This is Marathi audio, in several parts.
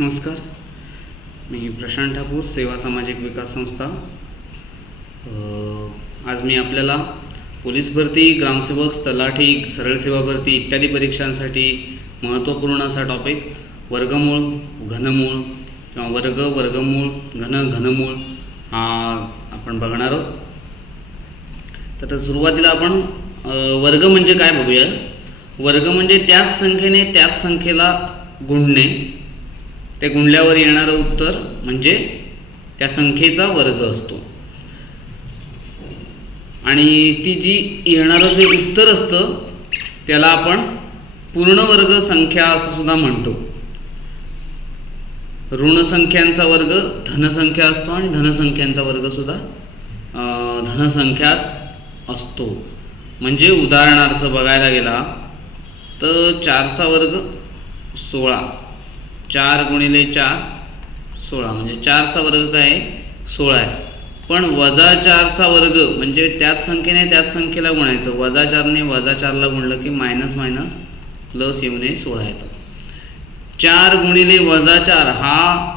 नमस्कार. मी प्रशांत ठाकूर सेवा सामाजिक विकास संस्था. आज मी आपल्याला पोलीस भरती ग्रामसेवक तलाठी सरळ सेवा भरती इत्यादी परीक्षांसाठी महत्त्वपूर्ण असा टॉपिक वर्गमूळ घनमूळ किंवा वर्ग वर्गमूळ घन घनमूळ हा आपण बघणार आहोत. तर सुरुवातीला आपण वर्ग म्हणजे काय बघूया? वर्ग म्हणजे त्याच संख्येने त्याच संख्येला गुणणे. ते गुणल्यावर येणारं उत्तर म्हणजे त्या संख्येचा वर्ग असतो. आणि ती जी येणारं जे उत्तर असतं त्याला आपण पूर्णवर्ग संख्या असं सुद्धा म्हणतो. ऋणसंख्यांचा वर्ग धनसंख्या असतो आणि धनसंख्यांचा वर्ग सुद्धा धनसंख्याच असतो. म्हणजे उदाहरणार्थ बघायला गेला तर चारचा वर्ग सोळा. चार गुणिले चार सोळा. म्हणजे चारचा वर्ग काय? आहे सोळा आहे. पण वजा चारचा वर्ग म्हणजे त्याच संख्येने त्याच संख्येला गुणायचं. वजा चारने वजा चारला गुणलं की मायनस मायनस प्लस येऊन सोळा येतं. चार गुणिले वजा चार हा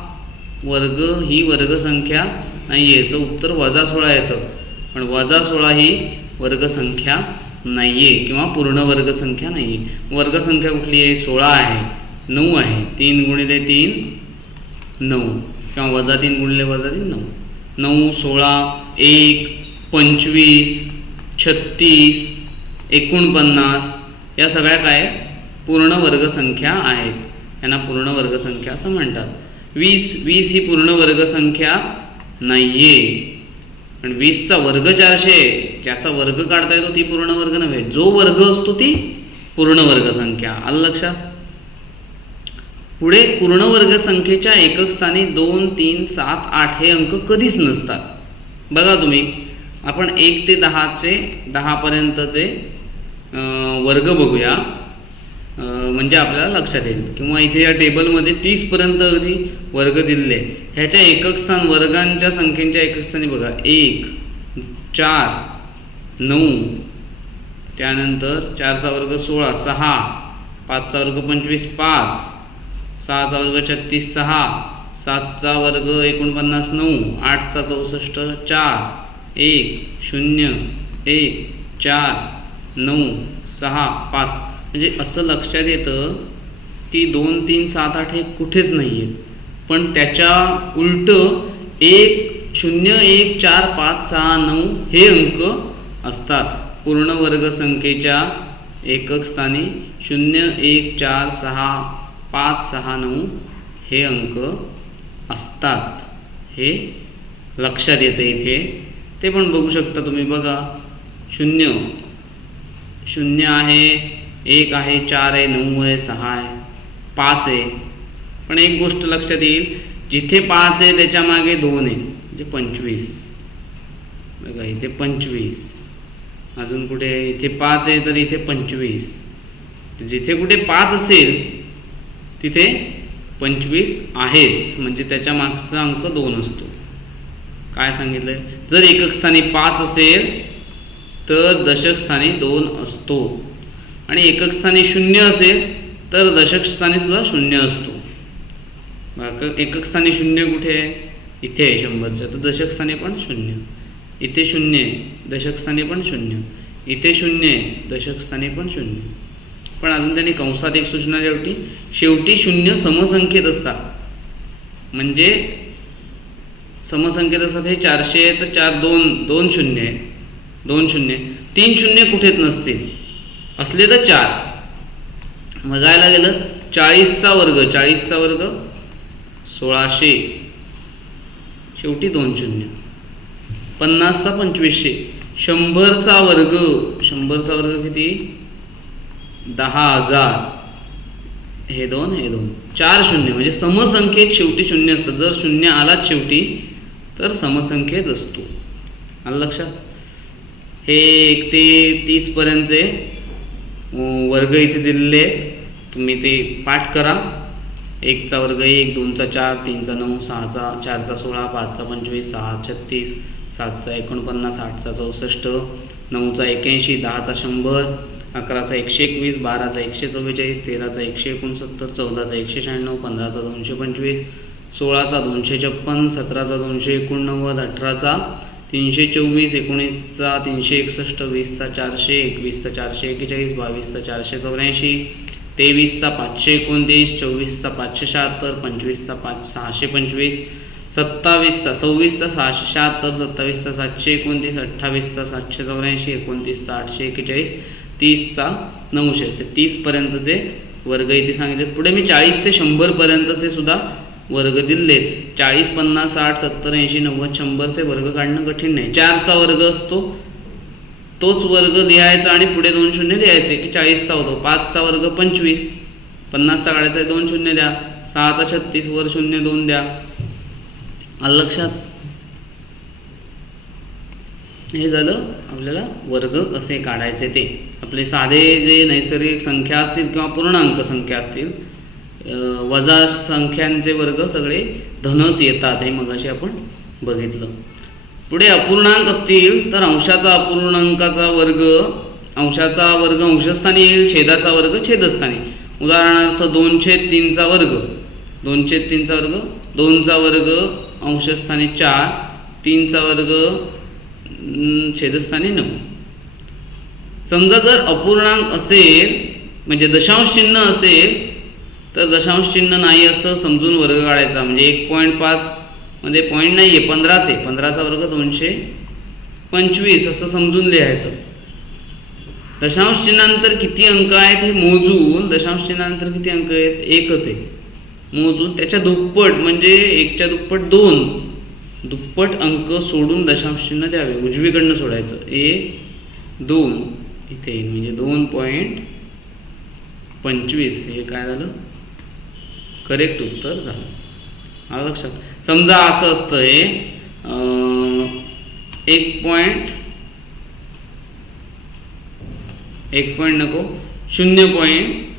वर्ग ही वर्गसंख्या नाही याचं उत्तर वजा सोळा येतं. पण वजा सोळा ही वर्गसंख्या नाही आहे किंवा पूर्ण वर्गसंख्या नाही आहे वर्गसंख्या कुठली आहे? सोळा आहे. नऊ आहे. तीन गुणिले तीन नऊ. किंवा वजा तीन गुणिले वजा तीन नऊ. नऊ सोळा एक पंचवीस छत्तीस एकोणपन्नास या सगळ्या काय? पूर्ण वर्गसंख्या आहेत. यांना पूर्ण वर्गसंख्या असं म्हणतात. वीस वीस ही पूर्ण वर्गसंख्या नाही आहे पण वीसचा वर्ग चारशे ज्याचा वर्ग काढता येतो ती पूर्ण वर्ग नव्हे. जो वर्ग असतो ती पूर्ण वर्गसंख्या. आलं लक्षात? पुढे पूर्णवर्ग संख्येच्या एकक स्थानी दोन तीन सात आठ हे अंक कधीच नसतात. बघा तुम्ही आपण एक ते दहाचे दहापर्यंतचे वर्ग बघूया. म्हणजे आपल्याला लक्षात येईल. किंवा इथे या टेबलमध्ये तीसपर्यंत अगदी वर्ग दिलेले आहे. ह्याच्या एकक स्थान वर्गांच्या संख्येच्या एकक स्थानी बघा. एक चार नऊ त्यानंतर चारचा वर्ग सोळा सहा पाचचा वर्ग पंचवीस पाच सहाचा वर्ग छत्तीस सहा सातचा वर्ग एकोणपन्नास नऊ आठचा चौसष्ट चार एक शून्य एक चार नऊ सहा पाच. म्हणजे असं लक्षात येतं की दोन तीन सात आठ हे कुठेच नाही आहेत पण त्याच्या उलट एक शून्य एक चार पाच सहा नऊ हे अंक असतात. पूर्ण वर्ग संख्येच्या एकक स्थानी शून्य एक चार सहा पाच सहा नऊ हे अंक असतात. हे लक्षात येतं इथे. ते पण बघू शकता तुम्ही बघा. शून्य. शून्य आहे एक आहे चार आहे नऊ आहे सहा आहे पाच आहे. पण एक गोष्ट लक्षात येईल जिथे पाच आहे त्याच्यामागे दोन आहे. म्हणजे पंचवीस. बघा इथे पंचवीस. अजून कुठे? आहे? इथे पाच आहे तर इथे पंचवीस. जिथे कुठे पाच असेल तिथे पंचवीस आहेच. म्हणजे त्याच्या मागचा अंक दोन असतो. काय सांगितलंय? जर एकक स्थानी पाच असेल तर दशक स्थानी दोन असतो. आणि एकक स्थानी शून्य असेल तर दशक स्थानी सुद्धा शून्य असतो. एकक स्थानी शून्य कुठे आहे? इथे आहे शंभरच्या तर दशक स्थानी पण शून्य. इथे शून्य आहे दशक स्थानी पण शून्य. इथे शून्य आहे दशक स्थानी पण शून्य. पण अजून त्यांनी कंसात एक सूचना ठेवली शेवटी शून्य समसंख्येत असतात. म्हणजे समसंख्येत असतात हे चारशे आहे तर चार दोन दोन शून्य आहेत दोन शून्य. तीन शून्य कुठेच नसतील. असले तर चार. बघायला गेलं चाळीसचा वर्ग चाळीसचा वर्ग सोळाशे. शेवटी दोन शून्य. पन्नासचा पंचवीसशे. शंभरचा वर्ग. शंभरचा वर्ग किती? दहा हजार. हे दोन हे दोन. चार शून्य म्हणजे समसंख्येत शेवटी शून्य असतं. जर शून्य आलाच शेवटी तर समसंख्येत असतो. आलं लक्षात? हे एक ते तीसपर्यंतचे वर्ग इथे दिलेले आहेत. तुम्ही ते पाठ करा. एकचा वर्ग एक दोनचा चार तीनचा नऊ सहाचा चारचा सोळा पाचचा पंचवीस सहा छत्तीस सातचा एकोणपन्नास आठचा चौसष्ट नऊचा एक्याऐंशी दहाचा शंभर अकराचा एकशे एकवीस बाराचा एकशे चव्वेचाळीस तेराचा एकशे एकोणसत्तर चौदाचा एकशे शहाण्णव पंधराचा दोनशे पंचवीस सोळाचा दोनशे छप्पन सतराचा दोनशे एकोणनव्वद अठराचा तीनशे चोवीस एकोणीसचा तीनशे एकसष्ट वीसचा चारशे एकवीसचा चारशे एक्केचाळीस बावीसचा चारशे चौऱ्याऐंशी तेवीसचा पाचशे एकोणतीस चोवीसचा पाचशे शहात्तर पंचवीसचा पाच सहाशे पंचवीस सत्तावीसचा सव्वीसचा सहाशे शहात्तर सत्तावीसचा सातशे एकोणतीस अठ्ठावीसचा सातशे चौऱ्याऐंशी एकोणतीसचा आठशे एक्केचाळीस तीसचा नऊशे असे तीसपर्यंतचे वर्ग इथे सांगितले पुढे मी चाळीस ते शंभरपर्यंतचे सुद्धा वर्ग दिलेत. चाळीस पन्नास साठ सत्तर ऐंशी नव्वद शंभरचे वर्ग काढणं कठीण नाही. चारचा वर्ग असतो. तोच वर्ग लिहायचा आणि पुढे दोन शून्य लिहायचे की चाळीसचा होतो. पाचचा वर्ग पंचवीस. पन्नासचा काढायचा आहे दोन शून्य द्या. सहाचा छत्तीस वर शून्य दोन द्या. लक्षात हे झालं आपल्याला वर्ग कसे काढायचे ते. आपले साधे जे नैसर्गिक संख्या असतील किंवा पूर्णांक संख्या असतील वजा संख्यांचे वर्ग सगळे धनच येतात हे मगाशी आपण बघितलं. पुढे अपूर्णांक असतील तर अंशाचा अपूर्णांकाचा वर्ग अंशाचा वर्ग अंशस्थानी येईल छेदाचा वर्ग छेदस्थानी. उदाहरणार्थ दोन छेद तीनचा वर्ग दोन छेद तीनचा वर्ग दोनचा वर्ग अंशस्थानी चार तीनचा वर्ग छेदस्थानी नऊ. समजा जर अपूर्णांक असेल म्हणजे दशांश चिन्ह असेल तर दशांश चिन्ह नाही असं समजून वर्ग काढायचा. म्हणजे एक पॉईंट पाच म्हणजे मध्ये पॉईंट नाही आहे पंधराच आहे. पंधराचा वर्ग दोनशे पंचवीस असं समजून लिहायचं. दशांश चिन्हानंतर किती अंक आहेत हे मोजून दशांश चिन्हानंतर किती अंक आहेत? एकच आहे. मोजून त्याच्या दुप्पट म्हणजे एकच्या दुप्पट दोन. दुप्पट अंक सोडून दशांशचिन्ह द्यावे. उजवीकडनं सोडायचं. ए दोन इथे येईल म्हणजे दोन पॉईंट पंचवीस. हे काय झालं? करेक्ट उत्तर झालं. आलं लक्षात? समजा असं असतं हे एक पॉईंट एक पॉईंट नको शून्य पॉईंट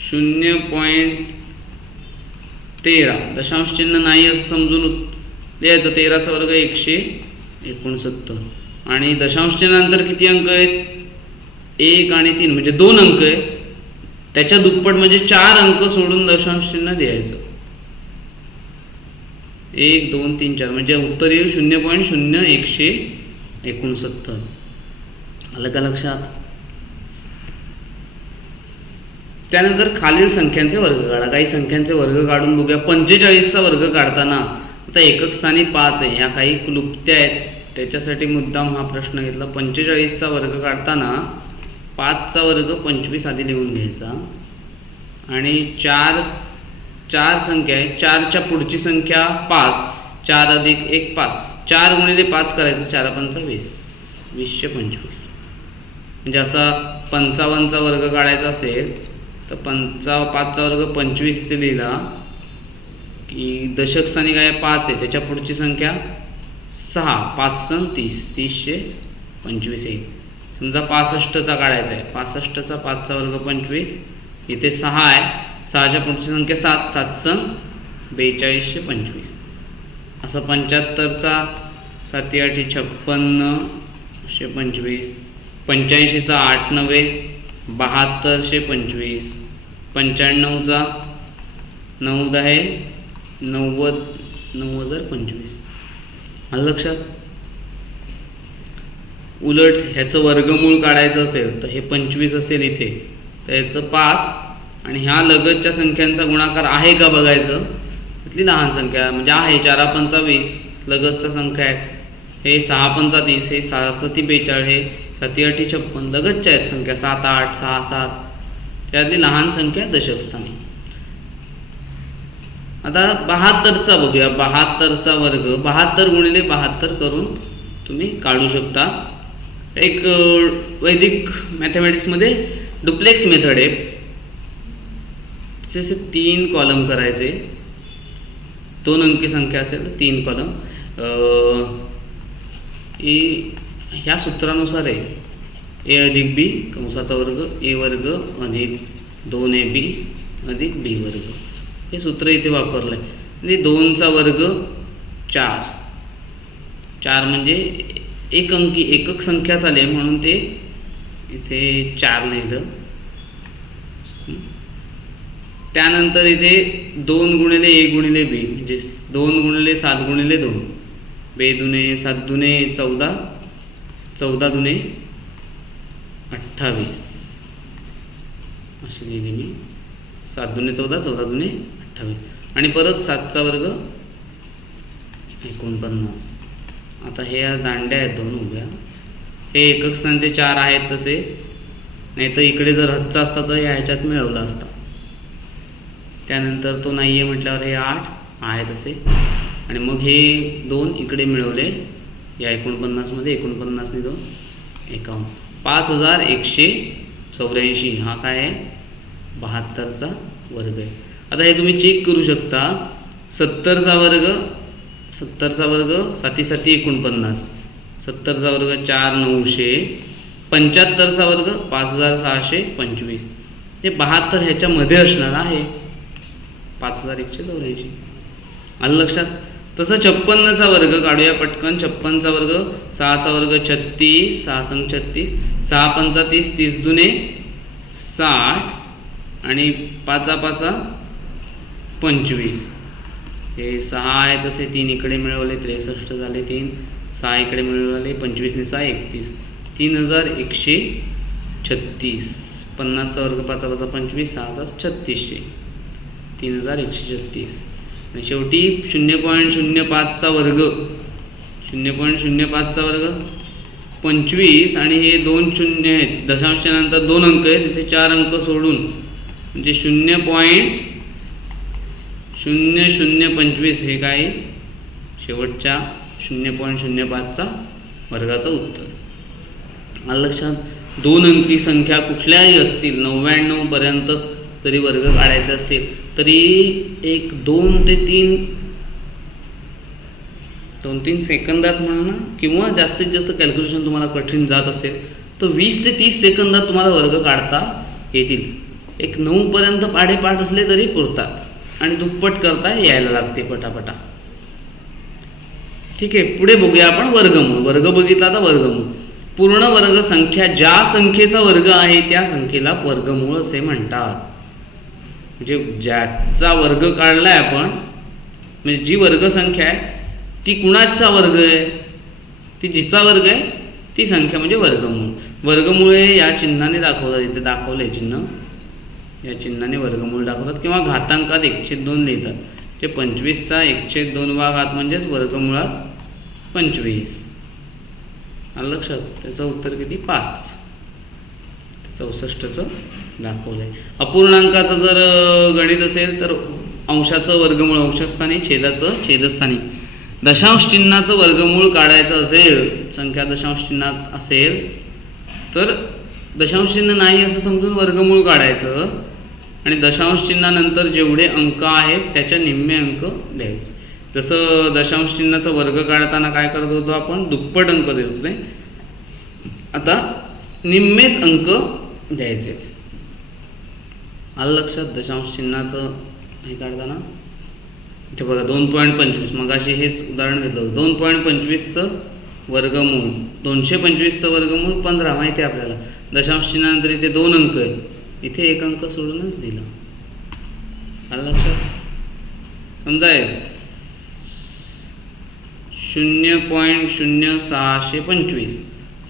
शून्य पॉईंट तेरा. दशांश चिन्ह नाही असं समजून लिहायचं. तेराचा वर्ग एकशे एकोणसत्तर. आणि दशांश चिन्हानंतर किती अंक आहेत? एक आणि तीन म्हणजे दोन अंक आहेत. त्याच्या दुप्पट म्हणजे चार अंक सोडून दशांश चिन्ह द्यायचं एक दोन तीन चार. म्हणजे उत्तर येईल शून्य पॉईंट शून्य एकशे एकोणसत्तर. आलं का लक्षात? त्यानंतर खालील संख्यांचे वर्ग काढा. काही संख्यांचे वर्ग काढून बघूया. पंचेचाळीसचा वर्ग काढताना आता एकक स्थानी पाच आहे. ह्या काही क्लुप्त्या आहेत. त्याच्यासाठी मुद्दाम हा प्रश्न घेतला. पंचेचाळीसचा वर्ग काढताना पाचचा वर्ग पंचवीस आधी लिहून घ्यायचा. आणि चार चार संख्या आहे चारच्या पुढची संख्या पाच. चार अधिक एक पाच. चार गुणिले पाच करायचं. चार पंचा वीस वीसशे पंचवीस. म्हणजे असा पंचावन्नचा वर्ग काढायचा असेल तर पंचाव पाचचा वर्ग पंचवीस इथे लिहिला की दशक काय आहे? पाच आहे त्याच्या पुढची संख्या सहा पाच सण तीस तीसशे पंचवीस आहे. समजा पासष्टचा काढायचा आहे. पासष्टचा पाचचा वर्ग पंचवीस इथे सहा आहे. सहाच्या पुढची संख्या सात सात सण बेचाळीसशे पंचवीस. असं पंच्याहत्तरचा साती आठी छप्पन्नशे पंचवीस पंच्याऐंशीचा आठ नव्वे बहात्तरशे पंचवीस. पंच्याण्णवचा नऊ आहे नव्वद नऊ हजार पंचवीस. आलं लक्षात? उलट ह्याचं वर्गमूळ काढायचं असेल तर हे पंचवीस असेल इथे. तर ह्याचं पाच आणि ह्या लगतच्या संख्यांचा गुणाकार आहे का बघायचं? इथली लहान संख्या म्हणजे आहे चारा पंचा वीस लगतचा संख्या आहे. हे सहा पंचा तीस हे सहा सती बेचाळ हे साती अठी छप्पन लगतच्या आहेत संख्या सात आठ सहा सात यातली लहान संख्या दशकस्थानी. आता बहात्तरचा बघूया. बहात्तरचा वर्ग बहात्तर गुणिले बहात्तर करून तुम्ही काढू शकता. एक वैदिक मॅथमॅटिक्समध्ये डुप्लेक्स मेथड आहे. जसे तीन कॉलम करायचे. दोन अंकी संख्या असेल तर तीन कॉलम ह्या सूत्रानुसार आहे. ए अधिक बी कंसाचा वर्ग ए वर्ग अधिक दोन ए बी अधिक बी वर्ग. हे सूत्र इथे वापरलं आहे म्हणजे आणि दोनचा वर्ग चार. चार म्हणजे एक अंकी एकक संख्या चालेल म्हणून ते इथे चार लिहिलं त्यानंतर इथे दोन गुणिले एक गुणिले बी म्हणजे दोन गुणिले सात गुणिले दोन. बे दुने सात दुने चौदा चौदा दुने अठ्ठावीस. अशी लिहिली मी. सात दुने चौदा चौदा दुने अठ्ठावीस. आणि परत सातचा वर्ग एकोणपन्नास. आता हे या दांड्या आहेत दोन उभ्या. हे एकक स्थानचे चार आहेत तसे. नाही तर इकडे जर हच्चा असता तर या ह्याच्यात मिळवला असता. त्यानंतर तो नाही आहे म्हटल्यावर हे आठ आहे तसे. आणि मग हे दोन इकडे मिळवले. या एकोणपन्नासमध्ये एकोणपन्नासने दोन एकावन्न. पाच हजार एकशे चौऱ्याऐंशी. हा काय आहे? बहात्तरचा वर्ग आहे. आता हे तुम्ही चेक करू शकता. सत्तरचा वर्ग सत्तरचा वर्ग साती साती एकोणपन्नास. सत्तरचा वर्ग चार नऊशे. पंच्याहत्तरचा वर्ग पाच हजार सहाशे पंचवीस. हे बहात्तर ह्याच्यामध्ये असणार आहे. पाच हजार एकशे चौऱ्याऐंशी. आलं लक्षात तसं छप्पन्नचा वर्ग काढूया पटकन. छप्पनचा वर्ग सहाचा वर्ग छत्तीस सहा संग छत्तीस सहा पंचा तीस तीस दुने साठ आणि पाचा पाचा पंचवीस. हे सहा आहे तसे तीन इकडे मिळवले त्रेसष्ट झाले तीन सहा इकडे मिळवले पंचवीसने सहा एकतीस. तीन हजार एकशे छत्तीस. पन्नासचा वर्ग पाचा पाचा पंचवीस सहाचा छत्तीसशे. तीन हजार एकशे छत्तीस. आणि शेवटी शून्य पॉईंट शून्य पाचचा वर्ग. शून्य पॉईंट शून्य पाचचा वर्ग. पंचवीस आणि हे दोन शून्य आहेत. दशांशच्या नंतर दोन अंक आहेत. तिथे चार अंक सोडून. म्हणजे शून्य पॉईंट शून्य शून्य पंचवीस हे काय? शेवटच्या शून्य पॉईंट शून्य पाचचा वर्गाचं उत्तर. आलं लक्षात दोन अंकी संख्या कुठल्याही असतील नव्याण्णवपर्यंत जरी वर्ग काढायचे असतील. तरी एक दोन ते तीन दोन तीन सेकंदात म्हणा किंवा जास्तीत जास्त कॅल्क्युलेशन तुम्हाला कठीण जात असेल तर वीस ते तीस सेकंदात तुम्हाला वर्ग काढता येतील. एक नऊपर्यंत पाढेपाठ असले तरी पुरतात आणि दुप्पट करता यायला लागते पटापटा. ठीक आहे पुढे बघूया आपण वर्गमूळ. वर्ग बघितला तर वर्गमूळ. पूर्ण वर्ग संख्या ज्या संख्येचा वर्ग आहे त्या संख्येला वर्गमूळ असे म्हणतात. म्हणजे ज्याचा वर्ग काढला आहे आपण म्हणजे जी वर्गसंख्या आहे ती कुणाचा वर्ग आहे? ती जिचा वर्ग आहे? ती संख्या म्हणजे वर्गमूळ वर्गमुळे या चिन्हाने दाखवतात इथे दाखवलं आहे चिन्ह. या चिन्हाने वर्गमूळ दाखवतात किंवा घातांकात एकशे दोन लिहितात ते पंचवीसचा एकशे दोन वा घात म्हणजेच वर्गमुळात पंचवीस. आलं लक्षात? त्याचं उत्तर किती? पाच. चौसष्टचं दाखवलं आहे अपूर्णांकाचं जर गणित असेल तर अंशाचं वर्गमूळ अंशस्थानी छेदाचं छेदस्थानी. दशांश चिन्हाचं वर्गमूळ काढायचं असेल संख्या दशांश चिन्हात असेल तर दशांश चिन्ह नाही असं समजून वर्गमूळ काढायचं आणि दशांश चिन्हानंतर जेवढे अंक आहेत त्याच्या निम्मे अंक द्यायचे. जसं दशांश चिन्हाचा वर्ग काढताना काय करत होतो आपण? दुप्पट अंक देत होते. आता निम्मेच अंक द्यायचे. आलं लक्षात दशांश चिन्हाचं हे काढताना? इथे बघा दोन पॉईंट पंचवीस. मग अशी हेच उदाहरण घेतलं होतं. दोन पॉईंट पंचवीसचं वर्गमूळ. दोनशे पंचवीसचं वर्गमूळ पंधरा माहिती आहे आपल्याला. दशांश चिन्हानंतर इथे दोन अंक आहेत. इथे एक अंक सोडूनच दिला. आलं लक्षात? समजाय शून्य पॉईंट शून्य सहाशे पंचवीस.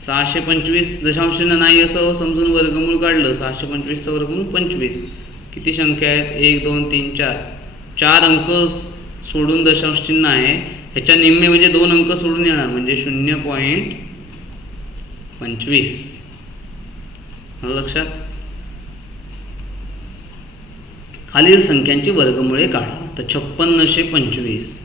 सहाशे पंचवीस दशांश नाही असं समजून वर्गमूळ काढलं सहाशे पंचवीसचं वर्गमूळ पंचवीस. किती संख्या आहेत? एक दोन तीन चार. चार अंक सोडून दशांश चिन्ह आहे. ह्याच्या निम्मे म्हणजे दोन अंक सोडून येणार म्हणजे शून्य पॉईंट पंचवीस. लक्षात? खालील संख्यांची वर्गमुळे काढा. तर छप्पन्नशे पंचवीस.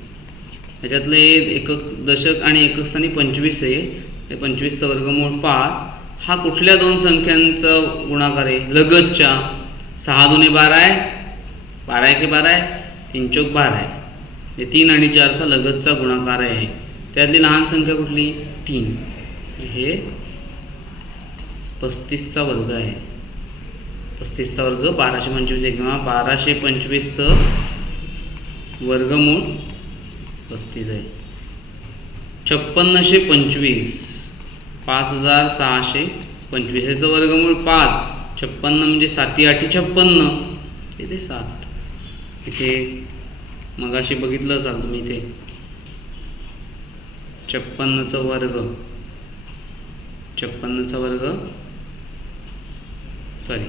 ह्याच्यातले एकक दशक आणि एकक स्थानी पंचवीस आहे. ते पंचवीसचं वर्गमूळ पाच हा कुठल्या दोन संख्यांचा गुणाकार आहे? लगतच्या. सहा दोन्ही बारा आहे. बारा एके बारा आहे. तीन चौक बारा आहे. हे तीन आणि चारचा लगतचा गुणाकार आहे. त्यातली लहान संख्या कुठली? तीन. हे पस्तीसचा वर्ग आहे. पस्तीसचा वर्ग बाराशे पंचवीस आहे किंवा बाराशे पंचवीसचं वर्गमूळ पस्तीस आहे. छप्पन्नशे पंचवीस. पाच हजार सहाशे पंचवीस. ह्याचं वर्गमूळ पाच. छप्पन्न म्हणजे साती आठी छप्पन्न. इथे सात. इथे मगाशी बघितलं असाल तुम्ही इथे. छप्पन्नचा वर्ग. छप्पन्नचा वर्ग. सॉरी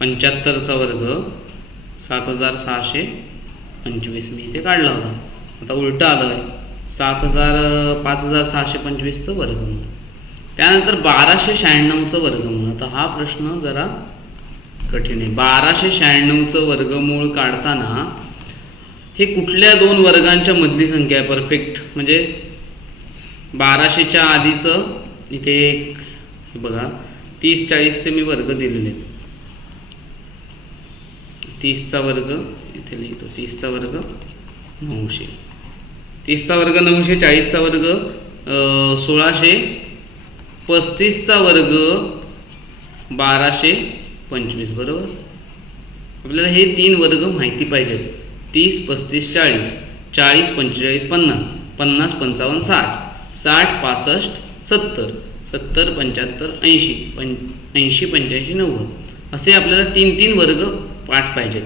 पंच्याहत्तरचा वर्ग. सात हजार सहाशे पंचवीस. मी इथे काढला होता. आता उलटं आलं आहे सात हजार पाच हजार सहाशे पंचवीसचं वर्गमूळ. त्यानंतर बाराशे शहाण्णवचं वर्गमूळ. आता हा प्रश्न जरा कठीण आहे. बाराशे शहाण्णवचं वर्गमूळ काढताना हे कुठल्या दोन वर्गांच्या मधली संख्या आहे? परफेक्ट म्हणजे बाराशेच्या आधीचं इथे एक बघा तीस चाळीसचे मी वर्ग दिलेले. आहेत तीसचा वर्ग इथे लिहितो तीसचा वर्ग नऊशे. तीसचा वर्ग नऊशे चाळीसचा वर्ग सोळाशे पस्तीसचा वर्ग बाराशे पंचवीस बरोबर? आपल्याला हे तीन वर्ग माहिती पाहिजेत. तीस पस्तीस चाळीस. चाळीस पंचेचाळीस पन्नास. पन्नास पंचावन्न साठ. साठ पासष्ट सत्तर. सत्तर पंच्याहत्तर ऐंशी. पं ऐंशी पंच्याऐंशी नव्वद. असे आपल्याला तीन तीन वर्ग पाठ पाहिजेत.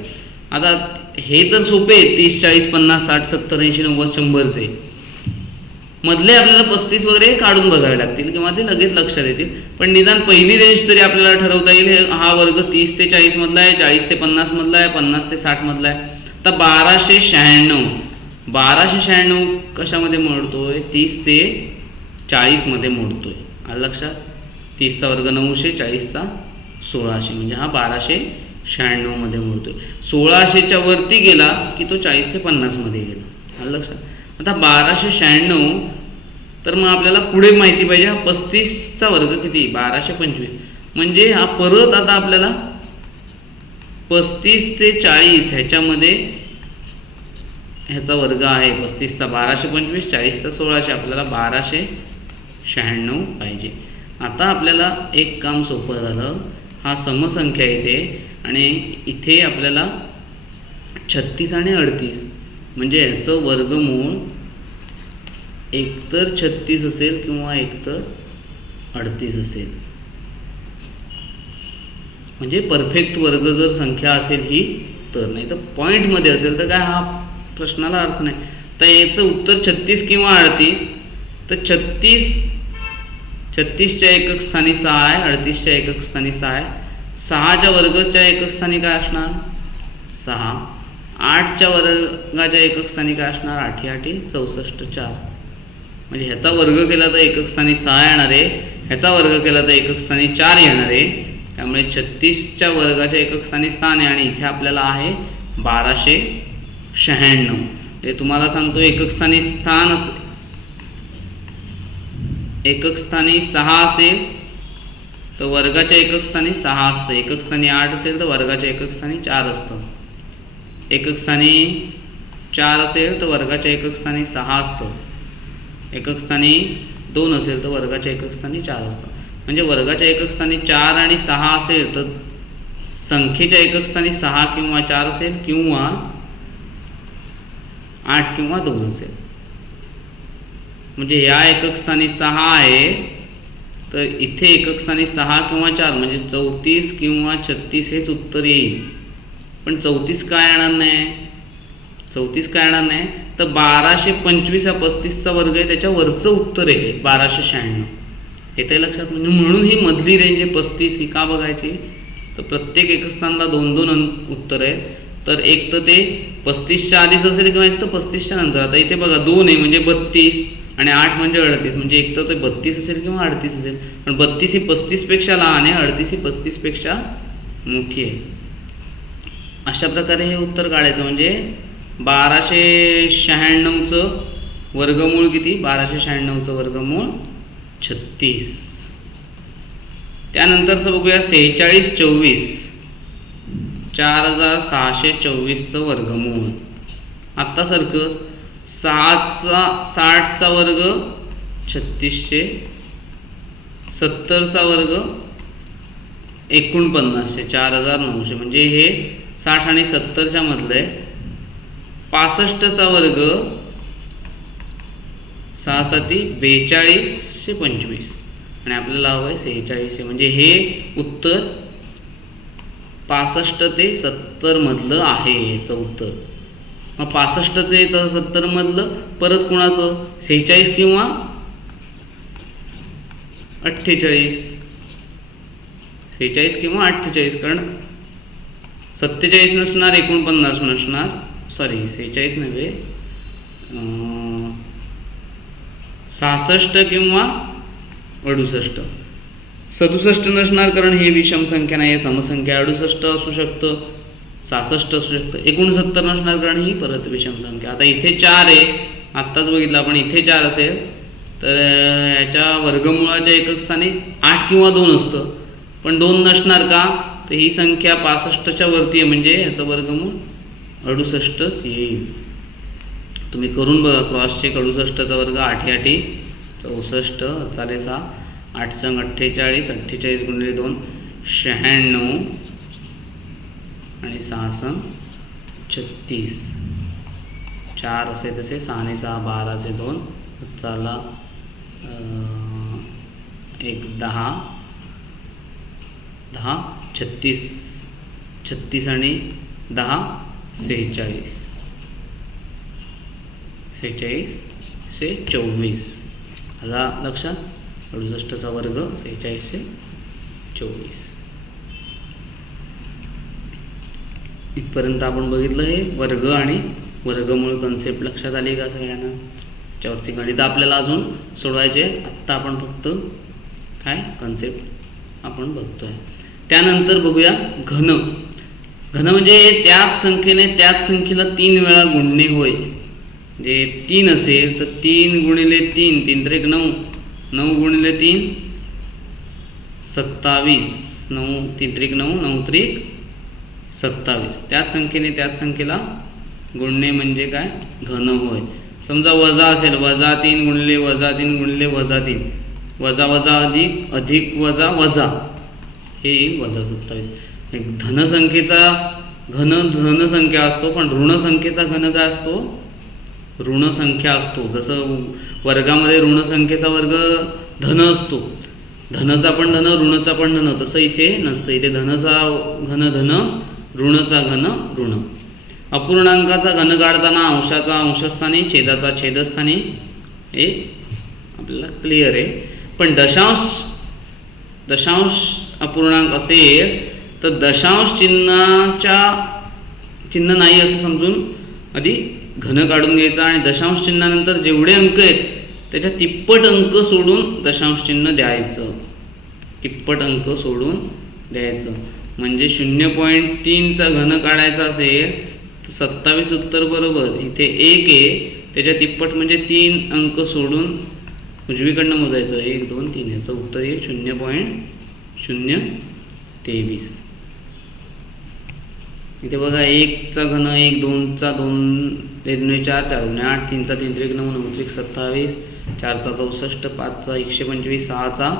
आता हे तर सोपे तीस चाळीस पन्नास साठ सत्तर ऐंशी नव्वद शंभरचे. मधले आपल्याला पस्तीस वगैरे काढून बघावे लागतील किंवा ते लगेच लक्षात येतील. पण निदान पहिली रेंज तरी आपल्याला ठरवता येईल हे हा वर्ग तीस ते चाळीस मधला आहे चाळीस ते पन्नास मधला आहे पन्नास ते साठ मधला आहे. आता बाराशे शहाण्णव बाराशे शहाण्णव कशामध्ये मोडतोय? तीस ते चाळीसमध्ये मोडतोय. आलं लक्षात? तीसचा वर्ग नऊशे चाळीसचा सोळाशे. म्हणजे हा बाराशे शहाण्णवमध्ये मोडतोय सोळाशेच्या वरती गेला की तो चाळीस ते पन्नासमध्ये गेला. आलं लक्षात. आता बाराशे शहाण्णव तर मग आपल्याला पुढे माहिती पाहिजे हा पस्तीसचा वर्ग किती? बाराशे पंचवीस. म्हणजे हा परत आता आपल्याला पस्तीस ते चाळीस ह्याच्यामध्ये ह्याचा वर्ग आहे. पस्तीसचा बाराशे पंचवीस चाळीसचा सोळाशे. आपल्याला बाराशे शहाण्णव पाहिजे. आता आपल्याला एक काम सोपं झालं. हा समसंख्या इथे आणि इथे आपल्याला छत्तीस आणि अडतीस म्हणजे ह्याचं वर्गमूळ एकतर छत्तीस असेल किंवा एकतर अडतीस असेल. म्हणजे परफेक्ट वर्ग जर संख्या असेल ही तर नाही तर पॉईंटमध्ये असेल तर काय हा प्रश्नाला अर्थ नाही. तर याचं उत्तर छत्तीस किंवा अडतीस तर छत्तीस छत्तीसच्या एकक स्थानी सहा आहे अडतीसच्या एकक स्थानी सहा आहे. सहाच्या वर्गच्या एकस्थानी काय असणार? सहा. आठच्या वर्गाच्या एककस्थानी काय असणार? आठी आठी चौसष्ट चार. म्हणजे ह्याचा वर्ग केला तर एकक स्थानी सहा येणार आहे. ह्याचा वर्ग केला तर एककस्थानी चार येणार आहे. त्यामुळे छत्तीसच्या वर्गाच्या एकस्थानी स्थान आहे आणि इथे आपल्याला आहे बाराशे शहाण्णव. ते तुम्हाला सांगतो एककस्थानी स्थान अस एककस्थानी सहा असेल तर वर्गाच्या एकक स्थानी सहा असतं एकक स्थानी आठ असेल तर वर्गाच्या एकक स्थानी चार असतं एकक स्थानी चार असेल तर वर्गाच्या एकक स्थानी सहा असतं एकक स्थानी दोन असेल तर वर्गाच्या एकक स्थानी चार असतं म्हणजे वर्गाच्या एकक स्थानी चार आणि सहा असेल तर संख्येच्या एकक स्थानी सहा किंवा चार असेल किंवा आठ किंवा दोन असेल म्हणजे या एकक स्थानी सहा आहे तर इथे एकक स्थानी सहा किंवा चार म्हणजे चौतीस किंवा छत्तीस हेच उत्तर येईल. पण चौतीस काय येणार नाही? चौतीस काय येणार नाही? तर बाराशे पंचवीस हा पस्तीसचा वर्ग आहे त्याच्या वरचं उत्तर आहे बाराशे शहाण्णव. येतं लक्षात म्हणजे म्हणून ही मधली रेंज आहे पस्तीस ही का बघायची? तर प्रत्येक एकस्थानला दोन दोन अं- उत्तर आहेत. तर एक तर ते पस्तीसच्या आधीच असेल किंवा एक तर पस्तीसच्या नंतर. आता इथे बघा दोन आहे म्हणजे बत्तीस. आणि आठ म्हणजे अडतीस म्हणजे एक तर ते बत्तीस असेल किंवा अडतीस असेल पण बत्तीस ही पस्तीसपेक्षा लहान आहे अडतीस ही पस्तीसपेक्षा मोठी आहे. अशा प्रकारे हे उत्तर काढायचं म्हणजे बाराशे शहाण्णवचं वर्गमूळ किती? बाराशे शहाण्णवचं वर्गमूळ छत्तीस. त्यानंतरचं बघूया सेहेचाळीस चोवीस. चार हजार सहाशे चोवीसचं वर्गमूळ. आत्तासारखंच सहाचा साठचा वर्ग छत्तीसशे सत्तरचा वर्ग एकोणपन्नासशे चार हजार नऊशे म्हणजे हे साठ आणि सत्तरच्या मधलं आहे. पासष्टचा वर्ग सहा साती बेचाळीसशे पंचवीस. आणि आपल्याला हवं आहे सेहेचाळीसशे. म्हणजे हे उत्तर पासष्ट ते सत्तरमधलं आहे याचं उत्तर. मग पासष्टचं येतं सत्तरमधलं परत कुणाचं? सेहेचाळीस किंवा अठ्ठेचाळीस? सेहेचाळीस किंवा अठ्ठेचाळीस कारण सत्तेचाळीस नसणार एकोणपन्नास नसणार. सॉरी सेहेचाळीस नव्हे. सहासष्ट किंवा अडुसष्ट. सदुसष्ट नसणार कारण हे विषम संख्या नाही आहे समसंख्या अडुसष्ट असू शकतं. सहासष्ट असू शकतं. एकोणसत्तर नसणार कारण ही परत विषम संख्या. आता इथे चार आहे. आत्ताच बघितलं आपण इथे चार असेल तर याच्या वर्गमुळाच्या एकक स्थानी आठ किंवा दोन असतं. पण दोन नसणार का? तर ही संख्या पासष्टच्या वरती आहे म्हणजे याचं वर्गमूळ अडुसष्टच येईल. तुम्ही करून बघा क्रॉस चेक अडुसष्टचा वर्ग आठी आठी चौसष्ट चाले आठ संग अठ्ठेचाळीस अठ्ठेचाळीस गुणिले दोन शहाण्णव. आणि सहा संग छत्तीस. चार असे तसे सहा आणि सहा बाराचे दोन. चाला एक दहा. दहा छत्तीस. छत्तीस आणि दहा सेहेचाळीस. सेहेचाळीस से चोवीस आला लक्षात? अडुसष्टचा वर्ग सेहेचाळीसशे चोवीस. इथपर्यंत आपण बघितलं हे वर्ग आणि वर्गमूळ कन्सेप्ट लक्षात आली का सगळ्यांना? त्याच्यावरची गणितं आपल्याला अजून सोडवायचे आत्ता आपण फक्त काय? कन्सेप्ट आपण बघतोय. त्यानंतर बघूया घन. घन म्हणजे त्याच संख्येने त्याच संख्येला तीन वेळा गुणणे होय. जे तीन असेल तर तीन गुणिले तीन तीन त्रिक नऊ. नऊ गुणिले तीन सत्तावीस. नऊ तीन त्रिक नऊ नऊ त्रिक सत्तावीस. त्याच संख्येने त्याच संख्येला गुणणे म्हणजे काय? घन होय. समजा वजा असेल वजा तीन गुणले वजा तीन गुणले वजा तीन. वजा वजा अधिक अधिक वजा वजा. हे येईल वजा सत्तावीस. धनसंख्येचा घन धनसंख्या असतो पण ऋणसंख्येचा घन काय असतो? ऋणसंख्या असतो. जसं वर्गामध्ये ऋणसंख्येचा वर्ग धन असतो. धनचा पण धन ऋणचा पण धन. तसं इथे नसतं. इथे धनचा घन धन ऋणचा घन ऋण. अपूर्णांकाचा घन काढताना अंशाचा अंशस्थानी छेदाचा छेदस्थानी हे आपल्याला क्लिअर आहे. पण दशांश दशांश अपूर्णांक असेल तर दशांश चिन्हाच्या चिन्ह नाही असं समजून आधी घन काढून घ्यायचा आणि दशांश चिन्हानंतर जेवढे अंक आहेत त्याच्या तिप्पट अंक सोडून दशांश चिन्ह द्यायचं. तिप्पट अंक सोडून द्यायचं. म्हणजे शून्य पॉईंट तीनचा घन काढायचा असेल तर सत्तावीस उत्तर बरोबर. इथे एक आहे त्याच्या तिप्पट म्हणजे तीन अंक सोडून उजवीकडनं मोजायचं. एक दोन तीन. याचं उत्तर येईल शून्य पॉईंट शून्य तेवीस. इथे बघा एकचा घन एक दोनचा दोन दोन चार चार दोन आठ तीनचा तीन त्रिक नऊ नऊ त्रिक सत्तावीस चारचा चौसष्ट पाचचा एकशे पंचवीस सहाचा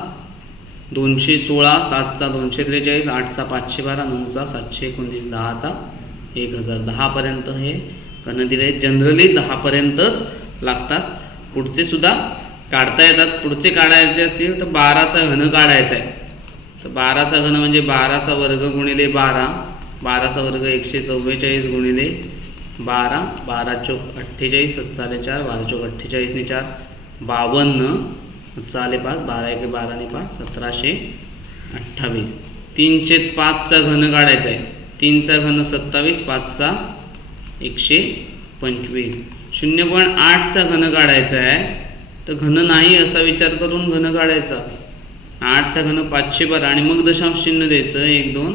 दोनशे सोळा सातचा दोनशे त्रेचाळीस आठचा पाचशे बारा नऊचा सातशे एकोणतीस दहाचा एक हजार दहापर्यंत हे घन दिले आहेत जनरली दहापर्यंतच लागतात. पुढचे सुद्धा काढता येतात. पुढचे काढायचे असतील तर बाराचा घन काढायचा आहे. तर बाराचा घन म्हणजे बाराचा वर्ग गुणिले बारा बाराचा वर्ग एकशे चव्वेचाळीस गुणिले बारा बारा चौक अठ्ठेचाळीस सत्ताले चार बारा चौक अठ्ठेचाळीसने चार बावन्न चाले पाच बारा एक बाराने पाच सतराशे अठ्ठावीस. तीनशे पाचचा घन काढायचा आहे. तीनचा घन सत्तावीस पाचचा एकशे पंचवीस. शून्य पॉईंट आठचा घन काढायचा आहे. तर घन नाही असा विचार करून घन काढायचा. आठचा घन पाचशे बारा आणि मग दशांश चिन्ह द्यायचं. एक दोन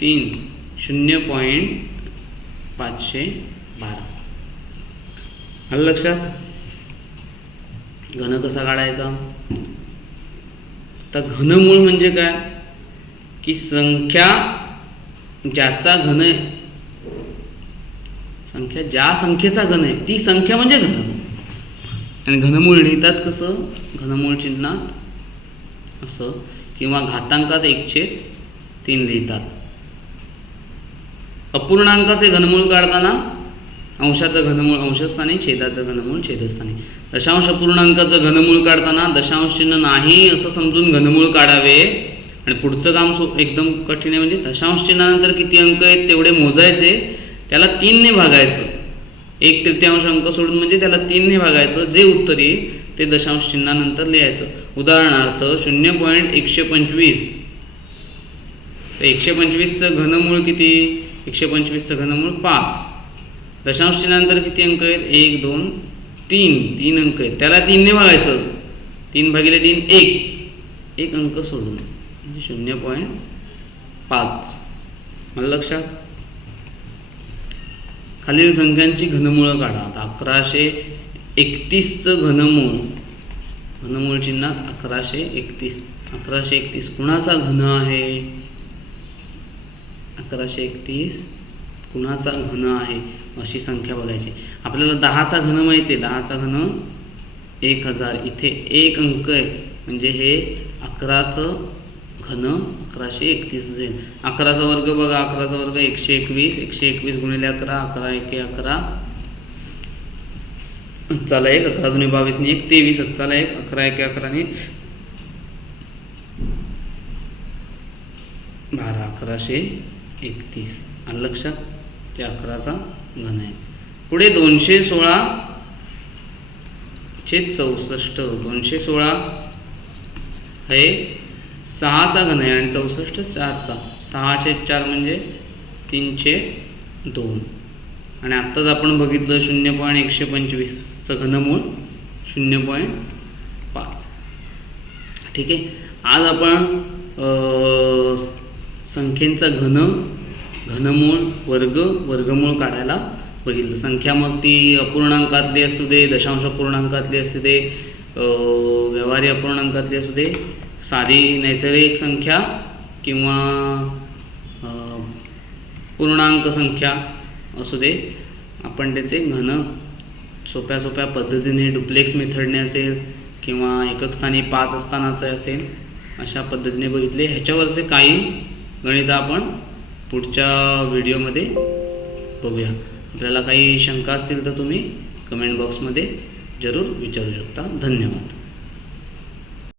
तीन. शून्य पॉईंट पाचशे बारा. आलं लक्षात? घन कसा काढायचा? तर घनमूळ म्हणजे काय? की संख्या ज्याचा घन आहे. संख्या ज्या संख्येचा घन आहे ती संख्या म्हणजे घनमूळ आणि घनमूळ लिहितात कसं? घनमूळ चिन्हात असं किंवा घातांकात एकशे तीन लिहितात. अपूर्णांकाचे घनमूळ काढताना अंशाचं घनमूळ अंशस्थानी छेदाचं घनमूळ छेदस्थानी. दशांश पूर्णांकाचं घनमूळ काढताना दशांश चिन्ह नाही असं समजून घनमूळ काढावे. आणि पुढचं काम सो एकदम कठीण आहे म्हणजे दशांश चिन्हानंतर किती अंक आहेत तेवढे मोजायचे त्याला तीनने भागायचं. एक तृतीयांश अंक सोडून म्हणजे त्याला तीनने भागायचं जे उत्तर येईल ते दशांश चिन्हानंतर लिहायचं. उदाहरणार्थ शून्य पॉईंट एकशे पंचवीस. तर एकशे पंचवीसचं घनमूळ किती? एकशे पंचवीसचं घनमूळ पाच. दशांश चिन्हानंतर किती अंक आहेत? एक दोन तीन. तीन अंक आहेत. त्याला तीनने भागायचं. तीन भागिले तीन एक. एक अंक सोडून. म्हणजे शून्य पॉईंट पाच. मला लक्षात. खालील संख्यांची घनमुळं काढा. आता अकराशे एकतीसचं घनमूळ. घनमूळ चिन्हात अकराशे एकतीस. अकराशे एकतीस कुणाचा घन आहे? अकराशे एकतीस कुणाचा घन आहे अशी संख्या बघायची. आपल्याला दहाचा घन माहिती आहे. दहाचा घन एक हजार. इथे एक अंक आहे. म्हणजे हे अकराचं घन अकराशे एकतीस जाईल अकराचा वर्ग बघा. अकराचा वर्ग एकशे एकवीस. एकशे एकवीस गुणिले अकरा. अकरा एके अकरा. चला एक. अकरा दोन्ही बावीसने एक. तेवीस. चला एक. अकरा एके अकराने बारा. अकराशे एकतीस. आणि लक्षात? ते अकराचा घन आहे. पुढे दोनशे सोळा छेद चौसष्ट. दोनशे सोळा हे सहाचा घन आहे आणि चौसष्ट चारचा. सहाशे चार म्हणजे तीनशे दोन. आणि आत्ताच आपण बघितलं शून्य पॉईंट एकशे पंचवीसचं घनमूळ शून्य पॉईंट पाच. ठीक आहे? आज आपण संख्येचा घन घनमूळ वर्ग वर्गमूळ काढायला बघितलं. संख्या मग ती अपूर्णांकातली असू दे दशांश अपूर्णांकातली असू दे व्यवहारी अपूर्णांकातली असू दे साधी नैसर्गिक संख्या किंवा पूर्णांक संख्या असू दे. आपण त्याचे घन सोप्या सोप्या पद्धतीने डुप्लेक्स मेथडने असेल किंवा एकक स्थानी पाच असतानाचे असेल अशा पद्धतीने बघितले. ह्याच्यावरचे काही गणितं आपण पुढच्या व्हिडिओमध्ये बघूया. आपल्याला काही शंका असतील तर तुम्ही कमेंट बॉक्समध्ये जरूर विचारू शकता. धन्यवाद.